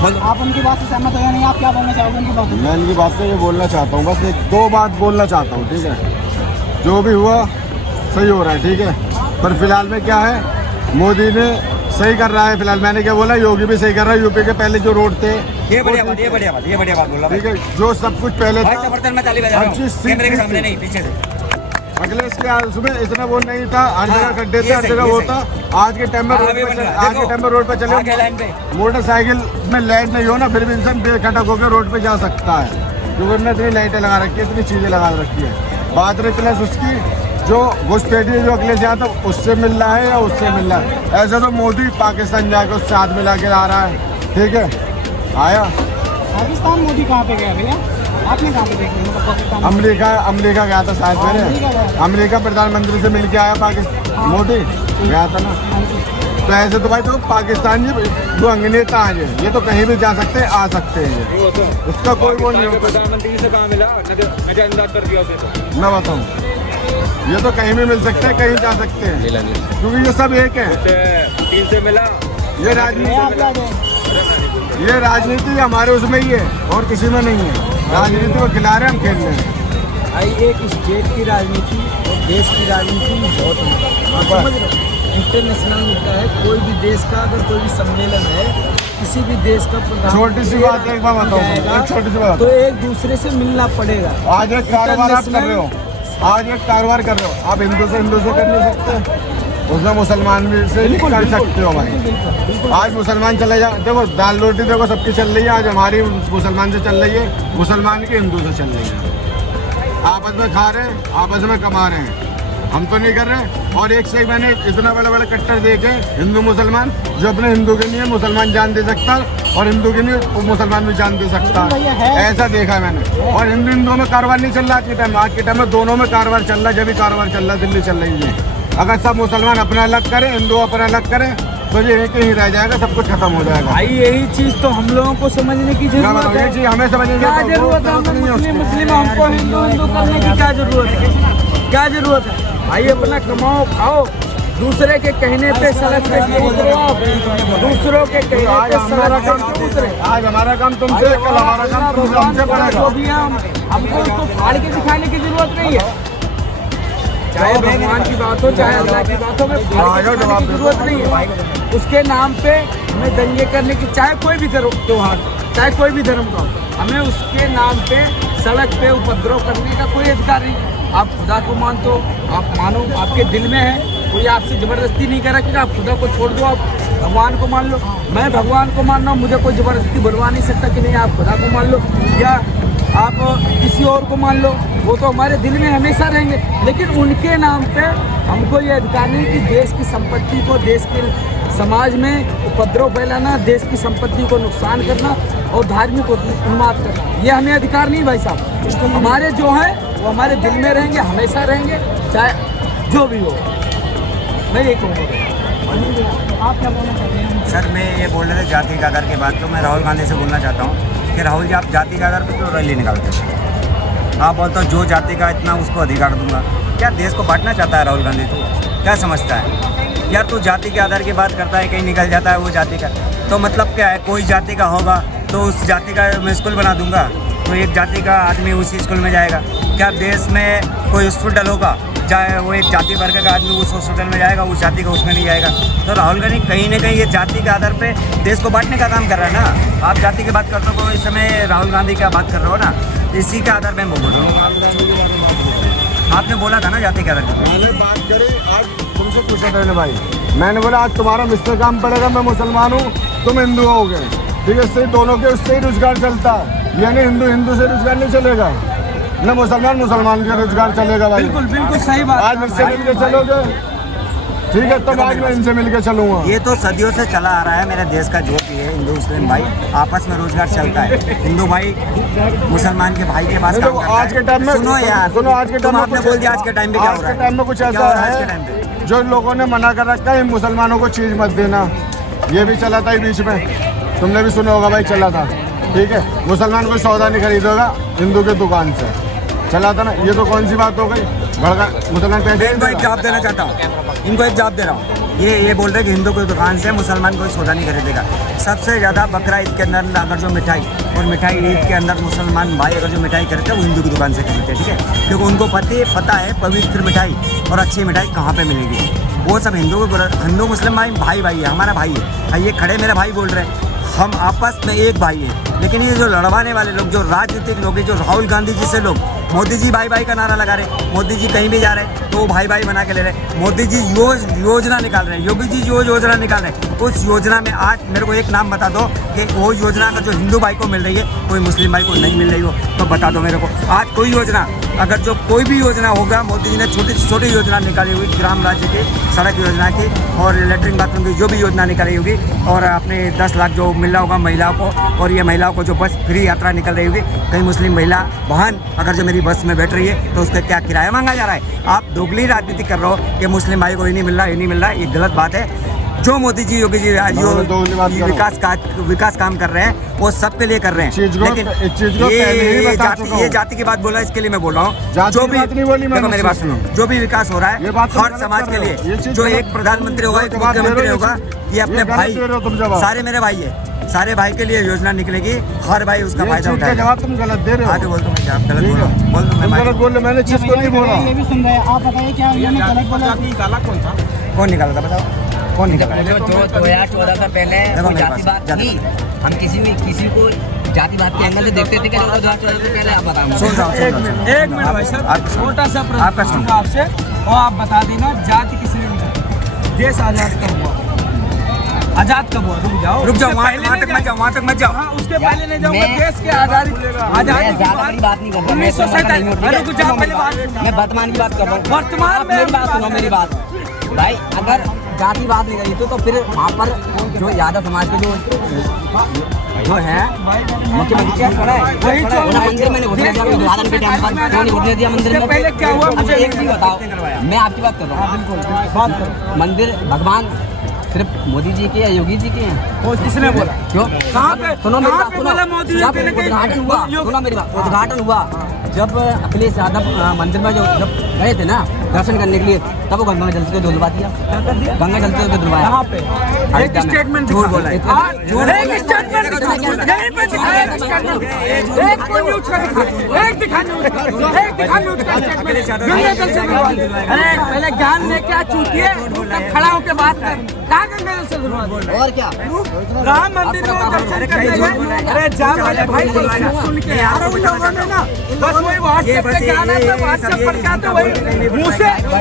आप उनकी बात से सहमत हो या नहीं? आप क्या बोलना चाहोगे उनकी बात? मैं इनकी बात पे ये बोलना चाहता हूँ, बस एक दो बात बोलना चाहता हूँ, ठीक है। जो भी हुआ सही हो रहा है, ठीक है, पर फिलहाल में क्या है, मोदी ने सही कर रहा है फिलहाल। मैंने क्या बोला, योगी भी सही कर रहा है। यूपी के पहले जो रोड थे, ये बढ़िया बात, ये बढ़िया बात, ये बढ़िया बात बोला, ठीक है। जो सब कुछ पहले भाई समर्थन में ताली बजा रहा हूं, कैमरे के सामने नहीं, पीछे से। अखिलेश के उसमें इतना वो नहीं था, हर जगह खड्डे थे, हर जगह वो था। आज के टाइम में रोड पे चले, मोटरसाइकिल में लाइट नहीं हो ना, फिर भी इंसान बेखटक होकर रोड पे जा सकता है, क्योंकि उन्होंने इतनी लाइटें लगा रखी है, इतनी चीजें लगा रखी है। बात रही प्लस उसकी जो घुसपैठी जो अखिलेश यादव तो उससे मिल रहा है या उससे मिल रहा है। ऐसे तो मोदी पाकिस्तान जाकर उससे हाथ मिला के ला रहा है, ठीक है। आया पाकिस्तान, मोदी कहाँ पे गया भैया? आपने कहाँ पे देखा? पाकिस्तान, अमेरिका गया था शायद मेरे, अमेरिका प्रधानमंत्री से मिल के आया पाकिस्तान, मोदी गया था ना। तो ऐसे तो भाई तो पाकिस्तान जो अंगनेता है ये तो कहीं भी जा सकते हैं, आ सकते हैं, उसका कोई वो नहीं होता। प्रधानमंत्री से कहाँ मिला, नजरअंदाज कर दिया उसे। मैं बताऊँ, ये तो कहीं भी मिल सकते हैं, कहीं जा सकते हैं, क्योंकि ये सब एक है। चीन से मिला, ये राजनीति हमारे उसमें ही है और किसी में नहीं है। राजनीति को खिला रहे हम, खेल रहे हैं। भाई एक स्टेट की राजनीति और देश की राजनीति बहुत इंटरनेशनल होता है। कोई भी देश का अगर कोई भी सम्मेलन है, किसी भी देश का प्रधान, छोटी सी बात एक बार बताऊँ, छोटी सी बात, तो एक दूसरे से मिलना पड़ेगा। आज एक कारोबार आप कर रहे हो, आज एक कारोबार कर रहे हो, आप हिंदू से कर नहीं सकते, उसमें मुसलमान भी से कर सकते हो भाई। आज मुसलमान चले जाओ, देखो दाल रोटी देखो सबकी चल रही है, आज हमारी मुसलमान से चल रही है, मुसलमान की हिंदू से चल रही है। आपस में खा रहे हैं, आपस में कमा रहे हैं, हम तो नहीं कर रहे। और एक से मैंने इतना बड़ा बड़ा कट्टर देखे हिंदू मुसलमान, जो अपने हिंदू के लिए मुसलमान जान दे सकता और हिंदू के लिए मुसलमान भी जान दे सकता है, ऐसा देखा है मैंने। और हिंदुओं में कारोबार नहीं चल रहा आज के टाइम, आज के टाइम में दोनों में कारोबार चल रहा है। जब भी कारोबार चल रहा है, दिल्ली चल रही है। अगर सब मुसलमान अपना अलग करें, हिंदू अपना अलग करें, तो ये एक ही रह जाएगा, सब कुछ खत्म हो जाएगा। भाई यही चीज तो हम लोगों को समझने की जरूरत है। ये चीज हमें समझने की क्या जरूरत है? मुस्लिम हमको हिंदू करने की क्या जरूरत है? क्या जरूरत है भाई? अपना कमाओ खाओ, दूसरे के कहने पे सड़क पे उतरो, दूसरों के कहने पे सड़क पे उतरे। आज हमारा काम तुमसे, कल हमारा काम तुमसे पड़ेगा। हमको उसको फाड़ के दिखाने की जरूरत नहीं है। चाहे भगवान की बात हो, चाहे अल्लाह की बात हो, हमें फाड़ के दिखाने की जरूरत नहीं है। उसके नाम पे हमें दंगे करने की, चाहे कोई भी त्योहार, चाहे कोई भी धर्म का, हमें उसके नाम पे सड़क पे उपद्रव करने का कोई अधिकार नहीं। आप खुदा को मानते हो, आप मानो, आपके दिल में है, कोई आपसे जबरदस्ती नहीं कर रहा कि आप खुदा को छोड़ दो, आप भगवान को मान लो। मैं भगवान को मान रहा हूँ, मुझे कोई जबरदस्ती बनवा नहीं सकता कि नहीं आप खुदा को मान लो या आप किसी और को मान लो, वो तो हमारे दिल में हमेशा रहेंगे। लेकिन उनके नाम पे हमको ये अधिकार नहीं कि देश की संपत्ति को, देश के समाज में उपद्रव फैलाना, देश की संपत्ति को नुकसान करना और धार्मिक उन्माद करना, ये हमें अधिकार नहीं भाई साहब। हमारे जो है वो हमारे दिल में रहेंगे, हमेशा रहेंगे, चाहे जो भी हो। मैं ये कहूँगा। आप क्या बोलना चाहते हैं? सर मैं ये बोल रहे थे जाति के आधार के बाद, तो मैं राहुल गांधी से बोलना चाहता हूँ कि राहुल जी आप जाति के आधार पर क्यों रैली निकालते हैं? आप बोलते हो जो जाति का इतना उसको अधिकार दूंगा। क्या देश को बांटना चाहता है राहुल गांधी? तो क्या समझता है यार? तू जाति के आधार की बात करता है, कहीं निकल जाता है वो जाति का, तो मतलब क्या है? कोई जाति का होगा तो उस जाति का मैं स्कूल बना दूंगा, तो एक जाति का आदमी उसी स्कूल में जाएगा। क्या देश में कोई हॉस्पिटल होगा, चाहे वो एक जाति वर्ग का आदमी उस हॉस्पिटल में जाएगा, उस जाति का उसमें नहीं जाएगा? तो राहुल गांधी कहीं ना कहीं ये जाति के आधार पे देश को बांटने का काम कर रहा है ना। आप जाति की बात करते हो, इस समय राहुल गांधी क्या बात कर रहे हो ना, इसी के आधार पे मैं बोल रहा हूँ। आपने बोला था ना जाति के आधार पर। मैंने बात करी, आज तुमसे पूछा था भाई, मैंने बोला आज तुम्हारा मुझसे काम पड़ेगा, मैं मुसलमान हूँ, तुम हिंदू हो गए, ठीक है। इससे दोनों के उससे ही रोजगार चलता है, यानी हिंदू से रोजगार नहीं चलेगा, न मुसलमान का रोजगार चलेगा भाई। बिल्कुल बिल्कुल सही बात। आज मुझसे मिलकर चलोगे, ठीक है, तब आज मैं इनसे मिलकर चलूंगा। ये तो सदियों से चला आ रहा है मेरे देश का, जो भी है हिंदू मुस्लिम भाई आपस में रोजगार चलता है। हिंदू भाई मुसलमान के भाई के पास काम करता है। आज के टाइम में सुनो यार, सुनो, आज के टाइम में आपने बोल दिया आज के टाइम पे क्या हो रहा है? आज के टाइम में कुछ ऐसा है जो लोगों ने मना कर रखा है, मुसलमानों को चीज मत देना, ये भी चला था बीच में, तुमने भी सुना होगा भाई, चला था, ठीक है। मुसलमान कोई सौदा नहीं खरीदेगा हिंदू के दुकान से, चला था ना। ये तो कौन सी बात हो गई? मुसलमान पैसे मैं इनको एक जवाब देना चाहता हूँ, इनको एक जवाब दे रहा हूँ। ये बोल रहे कि हिंदू कोई दुकान से मुसलमान कोई सौदा नहीं खरीदेगा। सबसे ज़्यादा बकरा ईद के अंदर अगर जो मिठाई और मिठाई ईद के अंदर मुसलमान भाई अगर जो मिठाई खरीदते हैं वो हिंदू की दुकान से खरीदते हैं, ठीक है, क्योंकि उनको पता है पवित्र मिठाई और अच्छी मिठाई कहाँ पे मिलेगी। वो सब हिंदू मुस्लिम भाई है, हमारा भाई है। ये खड़े मेरे भाई बोल रहे हैं, हम आपस में एक भाई हैं। लेकिन ये जो लड़वाने वाले लोग, जो राजनीतिक लोग हैं, जो राहुल गांधी जी से लोग, मोदी जी भाई भाई का नारा लगा रहे, मोदी जी कहीं भी जा रहे तो वो भाई भाई बना के ले रहे, मोदी जी योजना निकाल रहे हैं, योगी जी जो योजना निकाल रहे हैं, उस योजना में आज मेरे को एक नाम बता दो कि वो योजना अगर जो हिंदू भाई को मिल रही है कोई मुस्लिम भाई को नहीं मिल रही हो तो बता दो मेरे को। आज कोई योजना, अगर जो कोई भी योजना होगा, मोदी जी ने छोटी से छोटी योजना निकाली हुई, ग्राम राज्य की सड़क योजना की और लेटरिन बाथरूम की जो भी योजना निकाली होगी, और अपने 10 लाख जो मिल रहा होगा महिलाओं को, और ये महिलाओं को जो बस फ्री यात्रा निकल रही होगी, कहीं मुस्लिम महिला बहन अगर जो मेरी बस में बैठ रही है तो उसका क्या किराया मांगा जा रहा है। आप दोगली राजनीति कर रहे हो कि मुस्लिम भाई को ये नहीं मिल रहा, ये नहीं मिल रहा, ये गलत बात है। जो मोदी जी योगी जी जो विकास काम कर रहे हैं वो सबके लिए कर रहे हैं। लेकिन ये जाति की बात बोला, इसके लिए मैं बोल रहा हूँ, जो भी देखो मेरी बात सुनो, जो भी विकास हो रहा है हर समाज के लिए, जो एक प्रधानमंत्री होगा, एक मुख्यमंत्री होगा, ये अपने भाई, सारे मेरे भाई है, सारे भाई के लिए योजना निकलेगी, हर भाई उसका फायदा उठाएगा। जवाब तुम गलत दे रहे हो। आगे बोल दो, मैं गलत बोल रहा हूँ, बोल दो, मैं गलत बोल रहे, मैंने चीज को नहीं बोला। ये भी सुन रहे हैं, आप बताइए क्या उन्होंने गलत बोला? कौन निकाला था बताओ, कौन निकाला? जो 2014 से पहले देखो मेरे जातिवाद पास, थी, हम किसी को जातिवाद के एंगल से देखते थे क्या? 2014 से पहले आप बताओ। सुन रहा हूँ। एक मिनट भाई साहब, छोटा सा प्रश्न आपका सुन। पूछूंगा आपसे और आप बता देना, जाति किसने निकाली? देश आजाद कब हुआ? आजाद कब हुआ? रुक जाओ, वहाँ तक मत जाओ। हाँ, उसके पहले नहीं जाऊंगा। देश के आजादी की बात नहीं कर रहा, 1947 मैं वर्तमान की बात कर रहा हूँ। वर्तमान में मेरी बात सुनो, मेरी बात भाई, अगर जातिवाद नहीं करी तो फिर वहाँ पर जो यादव समाज के जो है मुख्यमंत्री क्या खड़ा है, वही तो मंदिर में घुसने दिया, उद्घाटन के टाइम पर क्यों नहीं घुसने दिया मंदिर में? पहले क्या हुआ मुझे एक चीज बताओ, मैं आपकी बात कर रहा हूँ। बिल्कुल बात करो। मंदिर भगवान सिर्फ मोदी जी के या योगी जी के हैं? वो किसने बोला? क्यों? कहाँ पे? सुनो मेरी कहाँ बात, पे बोला मोदी जी जब के लेके? उद्घाटन हुआ, सुनो मेरी बात, उद्घाटन हुआ जब अखिलेश यादव मंदिर में जब गए थे ना दर्शन करने के लिए, तब वो गंगा जल से धुलवा दिया, गंगा जल से धुलवाया। यहाँ पे एक स्टेटमेंट झूठ बोला है, एक स्टेटमेंट यहीं पे दिखाया, एक को न्यूज़ का दिखाया, एक दिखा न्यूज़ का, एक दिखा न्यूज़ का स्टेटमेंट, गंगा जल से धुलवा दिया। अरे पहले ज्ञान में क्या चूतिए, तब खड़ा होकर बात कर, कहाँ गंगा जल से धुलवा दिया? और क्या? राम मंदिर में दर्शन करने गए, अरे जा वाले भाई को सुन के यार, उन लोगों ने ना बस वही व्हाट्सएप पे गाना था, व्हाट्सएप पर क्या था, वही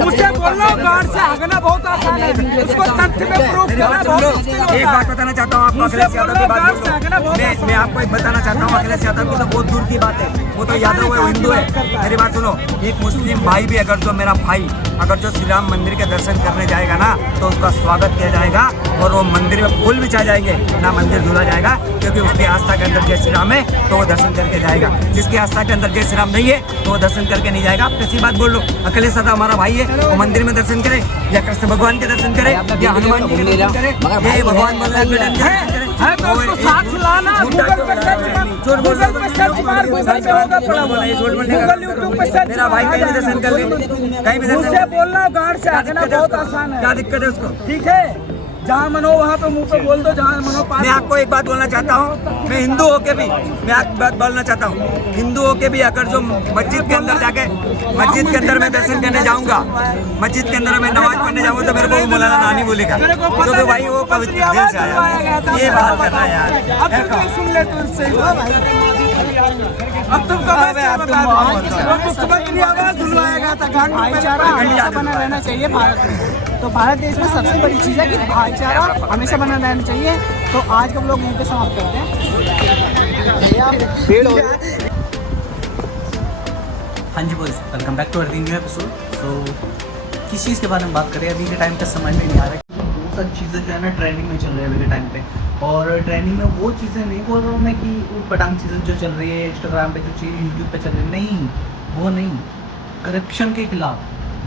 मुझसे बोलना, गार्ड से आगना बहुत आसान है, उसको तथ्य में प्रूफ करना बहुत मुश्किल होता है। एक बात बताना चाहता हूँ आपको, अखिलेश यादव की बात बोल रहा हूँ। मैं आपको एक बताना चाहता हूँ, अखिलेश यादव की तो बहुत दूर की बात है, वो तो यादव है, हिंदू है। मेरी बात सुनो, एक मुस्लिम भाई भी अगर जो मेरा भाई अगर जो श्री राम मंदिर के दर्शन करने जाएगा ना तो उसका स्वागत किया जाएगा, और वो मंदिर में फूल बिछा जाएंगे ना, मंदिर धुला जाएगा, क्योंकि उसकी आस्था के अंदर जय श्री राम है तो वो दर्शन करके जाएगा। जिसकी आस्था के अंदर जय श्री राम नहीं है तो वो दर्शन करके नहीं जाएगा। आप कैसी बात बोल लो, अखिलेश यादव हमारा भाई है, वो मंदिर में दर्शन करे या कृष्ण भगवान के दर्शन करे या हनुमान जी के दर्शन करे, ये भगवान है तो उसको साथ लाना, गूगल पे सर्च मार, गूगल पे सर्च मार, गूगल पे होगा पड़ा हुआ, गूगल यूट्यूब पे सर्च मेरा भाई कहीं भी दर्शन कर ले, कहीं भी दर्शन मुझसे बोलना, गार्ड से आगना बहुत आसान है। क्या दिक्कत है उसको? ठीक है, जहाँ मनो वहाँ पे मुंह पे बोल दो, जहाँ मनो पास। मैं आपको एक बात बोलना चाहता हूँ, मैं हिंदू होके भी मैं एक बात बोलना चाहता हूँ, हिंदू होके भी अगर जो मस्जिद के अंदर जाके मस्जिद के अंदर मैं दर्शन करने जाऊँगा, मस्जिद के अंदर मैं नमाज पढ़ने जाऊँगा तो मेरे को मौलाना नानी बोलेगा, क्योंकि भाई वो पवित्र दिल से आया। ये बात कर रहा है यार, अब तुम सुन ले, तुझसे अब तुम मुख्यमंत्री आवाज धुलवाया गया था, भाईचारा हमेशा बना रहना चाहिए भारत में। तो भारत देश में सबसे बड़ी चीज़ है कि भाईचारा हमेशा बना रहना चाहिए। तो आज का लोग यहीं पे समाप्त करते हैं। हाँ जी boys, welcome back to new episode. तो किस चीज़ के बारे में बात करें, अभी के टाइम पे समझ में नहीं आ रहा है। बहुत सारी चीज़ें जो है ना ट्रेंडिंग में चल रही है अभी के टाइम पे, और ट्रेंडिंग में वो चीज़ें नहीं बोल रहा हूँ मैं कि वो पटांग चीज़ें जो चल रही है इंस्टाग्राम पे, जो चीज़ यूट्यूब पे चल रही है, नहीं वो नहीं। करप्शन के खिलाफ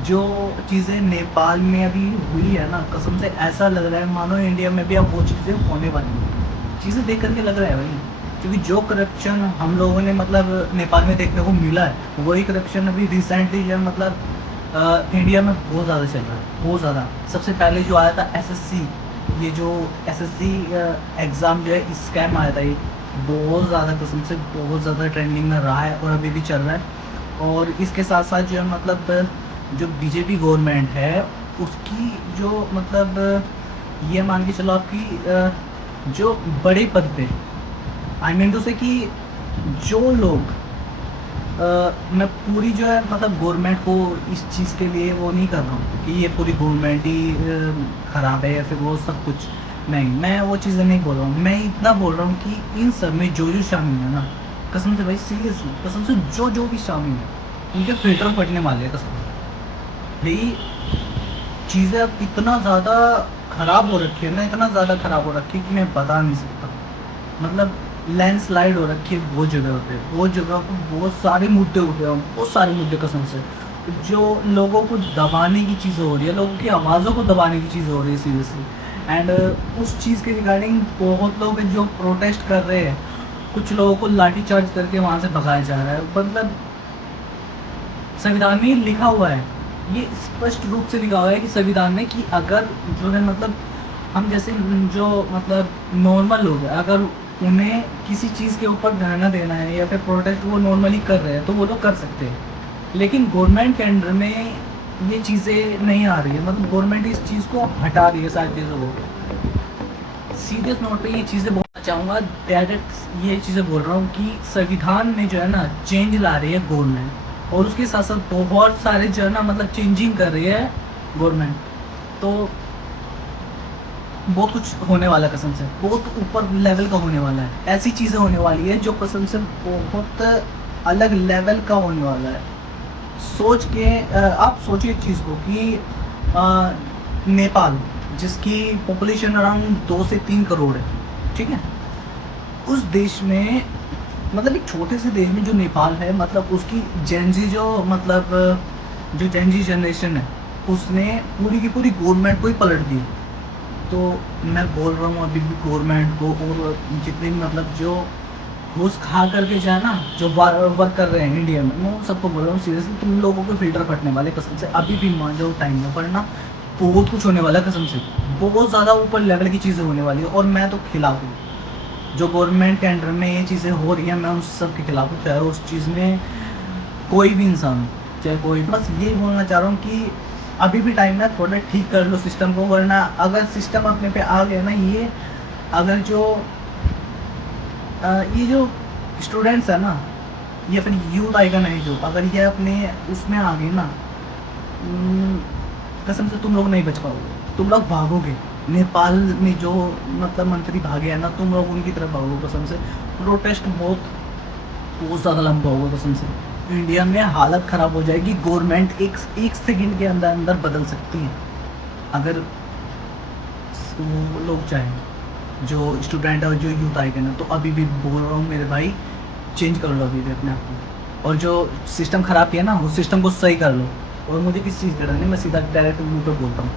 जो चीज़ें नेपाल में अभी हुई है ना, कसम से ऐसा लग रहा है मानो इंडिया में भी अब वो चीज़ें होने वाली हैं। चीज़ें देख करके लग रहा है भाई, क्योंकि जो करप्शन हम लोगों ने मतलब नेपाल में देखने को मिला है, वही करप्शन अभी रिसेंटली जो मतलब इंडिया में बहुत ज़्यादा चल रहा है, बहुत ज़्यादा। सबसे पहले जो आया था एसएससी, ये जो एसएससी एग्ज़ाम जो है स्कैम आया था, ये बहुत ज़्यादा कसम से बहुत ज़्यादा ट्रेंडिंग में रहा है और अभी भी चल रहा है। और इसके साथ साथ जो है मतलब जो बीजेपी गवर्नमेंट है उसकी जो मतलब ये मान के चलो आपकी जो बड़े पद पे, आई मीन टू से कि जो लोग मैं पूरी जो है मतलब गवर्नमेंट को इस चीज़ के लिए वो नहीं कर रहा हूँ कि ये पूरी गवर्नमेंट ही ख़राब है या फिर वो सब कुछ, नहीं, मैं वो चीज़ें नहीं बोल रहा हूँ। मैं इतना बोल रहा हूँ कि इन सब में जो शामिल है ना, कसम से भाई सीरियसली, कसम से जो भी शामिल है उनके फिल्टर फटने वाले हैं कसम से। भाई चीज़ें अब इतना ज़्यादा ख़राब हो रखी है ना, इतना ज़्यादा ख़राब हो रखी है कि मैं बता नहीं सकता। मतलब लैंडस्लाइड हो रखी है बहुत जगह पे, बहुत जगह पर बहुत सारे मुद्दे उठे हैं, बहुत सारे मुद्दे कसम से, जो लोगों को दबाने की चीज़ें हो रही है, लोगों की आवाज़ों को दबाने की चीज़ें हो रही है सीरियसली। एंड उस चीज़ के रिगार्डिंग बहुत लोग हैं जो प्रोटेस्ट कर रहे हैं, कुछ लोगों को लाठीचार्ज करके वहाँ से भगाया जा रहा है। मतलब संविधान में लिखा हुआ है, ये स्पष्ट रूप से लिखा हुआ है कि संविधान में कि अगर जो है मतलब हम जैसे जो मतलब नॉर्मल लोग हैं, अगर उन्हें किसी चीज़ के ऊपर धरना देना है या फिर प्रोटेस्ट वो नॉर्मली कर रहे हैं तो वो लोग कर सकते हैं। लेकिन गवर्नमेंट के अंडर में ये चीज़ें नहीं आ रही है, मतलब गवर्नमेंट इस चीज़ को हटा रही है सारी चीज़ों को। सीरियस नोट पे ये चीज़ें बोलना चाहूँगा, डायरेक्ट ये चीज़ें बोल रहा हूँ कि संविधान में जो है ना चेंज ला रही है गवर्नमेंट, और उसके साथ साथ बहुत सारे जो है ना मतलब चेंजिंग कर रही है गवर्नमेंट। तो बहुत कुछ होने वाला है कसम से, बहुत ऊपर लेवल का होने वाला है, ऐसी चीज़ें होने वाली है जो कसम से बहुत अलग लेवल का होने वाला है। सोच के आप सोचिए इस चीज़ को कि नेपाल जिसकी पॉपुलेशन अराउंड 2 से 3 करोड़ है, ठीक है, उस देश में मतलब एक छोटे से देश में जो नेपाल है, मतलब उसकी जेनजी जो मतलब जो जेनजी जनरेशन है उसने पूरी की पूरी गवर्नमेंट को ही पलट दी। तो मैं बोल रहा हूँ अभी भी गवर्नमेंट को और जितने भी मतलब जो घूस खा करके जो है ना जो वर्क कर रहे हैं इंडिया में, मैं उन सबको बोल रहा हूँ सीरियसली तुम लोगों के फिल्टर फटने वाले कसम से, अभी भी मान जाओ टाइम में, पर ना बहुत कुछ होने वाला है कसम से, बहुत ज़्यादा ऊपर लेवल की चीज़ें होने वाली है। और मैं तो खिलाफ हूँ जो गवर्नमेंट के अंडर में ये चीज़ें हो रही हैं, मैं उन सब के खिलाफ हूँ, चाहे उस चीज़ में कोई भी इंसान, चाहे कोई, बस यही बोलना चाह रहा हूँ कि अभी भी टाइम है, थोड़ा ठीक कर लो सिस्टम को, वरना अगर सिस्टम अपने पे आ गया ना, ये अगर जो ये जो स्टूडेंट्स है ना या फिर यूथ आएगा नहीं जो, अगर ये अपने उसमें आ गए ना, कसम से तुम लोग नहीं बच पाओगे, तुम लोग भागोगे। नेपाल में जो मतलब मंत्री भागे हैं ना, तुम लोग उनकी तरफ भागोगे कसम से। प्रोटेस्ट बहुत ज़्यादा लंबा होगा कसम से, इंडिया में हालत ख़राब हो जाएगी, गवर्नमेंट एक सेकंड के अंदर अंदर बदल सकती है अगर वो लोग चाहें, जो स्टूडेंट और जो यूथ आएगा ना। तो अभी भी बोल रहा हूँ मेरे भाई, चेंज कर लो अभी भी अपने आप को, और जो सिस्टम ख़राब किया ना उस सिस्टम को सही कर लो। और मुझे किसी चीज़ का डर नहीं, मैं सीधा डायरेक्ट मुँह पे बोलता हूँ।